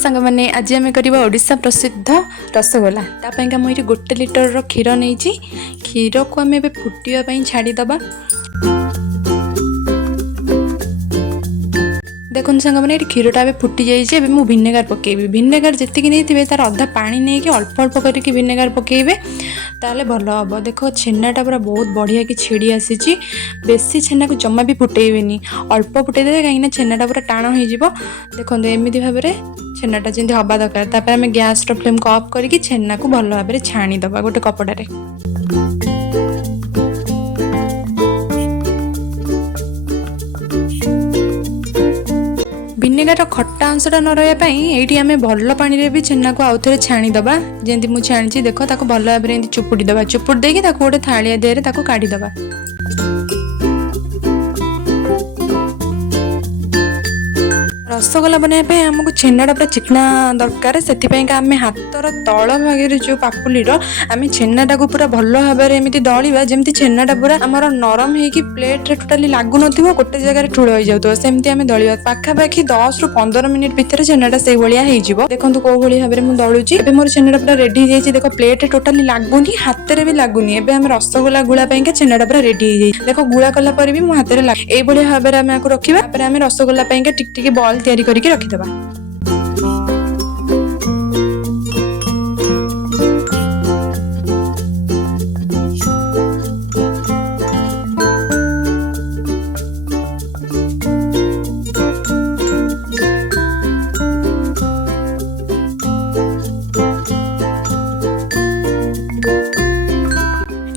सांग मैंने आज आम करवा ओडिशा प्रसिद्ध रसगोला तापाइका मुझे 1 लिटर क्षीर नहीं क्षीर को आम फुटापी छाड़ीदबा। देखो सांग मैंने क्षीरटा ए फुटी जाइए मु भिनेगार पकेबी भिनेगार जी नहीं तार अधा पा नहीं कि अल्प अल्प करके भिनेगार पकेबे ताले भल हम। देखो छेनाटा पूरा बहुत बढ़िया कि छिड़ी आसी बेसी छेना को जमा भी फुटेबेनी अल्प फुटेदे कहीं छेनाटा पूरा टाण हो। देखो एमती भाव में छेनाटा जमी हवा दरकार तापर आम गैस फ्लेम को ऑफ करके छेना को भल भाव में छाणीदबा गोटे कपड़े। भिनेगार खट्टा अंशटा न रही आम भल पानी भी छेना को आउ थे छाणीदबा जमी मुझे छाणी देखो ताको भल भाव में चुपुड़ी दबा चुपुड़ी देकी गोटे थालिया देहरे ताको काढ़ीदबा। रसगोला बनाइबा आमको छेनाटा पूरा चिकना दरकार से आम हाथर तल भागे जो पापुलीर आम छेनाटा को पूरा भल भाव में एमती दलिबा जमी छेनाटा पूरा आमर नरम होगी प्लेट रे टोटाली लागू नथिबो गोटे जगह ठूल हो जाउतो सेमती आम दलिबा पाखापाखि 10 ରୁ 15 मिनिट भितर छेनाटा से भाया हो। देखो कौ भाई भाव में मुझे दलुची एबे मोर छेनाटा पूरा रेडी हो जाए। देखो प्लेट रे टोटाली लागुनी हाथ रे भी लागुनी एबे आम रसगोला गुला पाइका छेनाटा पूरा रेडी हो जाए। देखो गुला कला पर भी मो हाथ रे लाग ए भाया भाव में आम रखिबा तापर आम रसगोला पाइका टिक टिक बॉल तैयारी करके रखिदबा।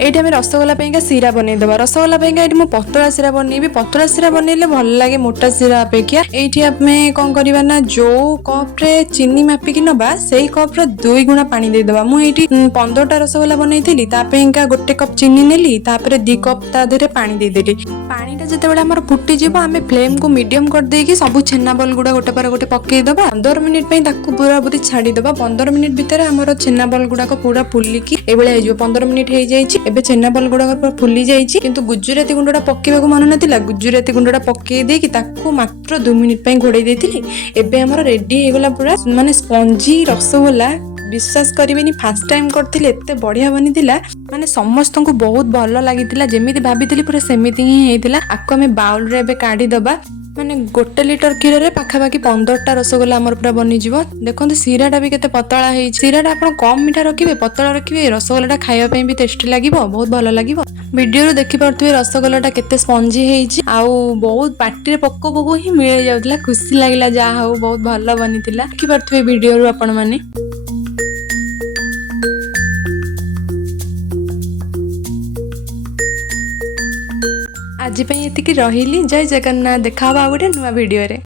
ये रसगोला सीरा बनईदबा रसगोला मुझे पतला सीरा बनईबी पतला सीरा बनइले भल लगे मोटा सीरा अपेक्षा ये कौन करवा ना जो कप रे चीनी मापिकी नबा से कप रे 2 गुणा पानी देदबा। मुझे 15टा रसगोला बनई तापेका 1 कप चीनी नेली तापर 2 कप ता देहरे पानी देदेली। पानीटा जिते आम फुटी आम फ्लेम को मीडियम कर देकी सब छेना बल गुड़ा गोटे पर गोटे पकईदबा 15 मिनिट पूरा पूरी छाड़ीदबा। 15 मिनिट भितर आमर छेना बल गुड़ाक पूरा फुलिकी ए 15 मिनिट हो जाए। छेना बल गुड़ाक पूरा फुली जाइए किंतु गुजुराती गुंडा पकेबा मन नाला गुजुराती गुंडा पकई देकी ताकू मात्र 2 मिनिट घोड़े देती एबे हमर रेडी होगला पूरा माने स्पंजी रसगोला। विश्वास करेनि फास्ट टाइम करथिले एते बढ़िया बनीतिला माने समस्त को बहुत भल लागितिला जेमिति भाबितिली पूरा सेमिति ही हेतिला। आको हमें बाउल रे एबे काढी दबा माने 1 लिटर क्षीर रे पाखापाखि 15टा रसगोला हमर पूरा बनी जीवो। देखो सीराटा भी केते पतला है सीराटा आपण कम मीठा रखिबे पतला रखिबे रसगोलाटा खाइबा पई भी टेस्टी लागिबो बहुत भल लागिबो। वीडियो रो देखि परथुवे रसगोलाटा केते स्पंजी हेइची आउ बहुत पार्टी रे पक्को पक्को ही मिल जाउतला खुशी लागिला जा हो बहुत भल बनीतिला देखि परथुवे वीडियो रो आपण माने। आज एतिकी रहिली जय जगन्नाथ देखा गोटे नुआ वीडियो रे।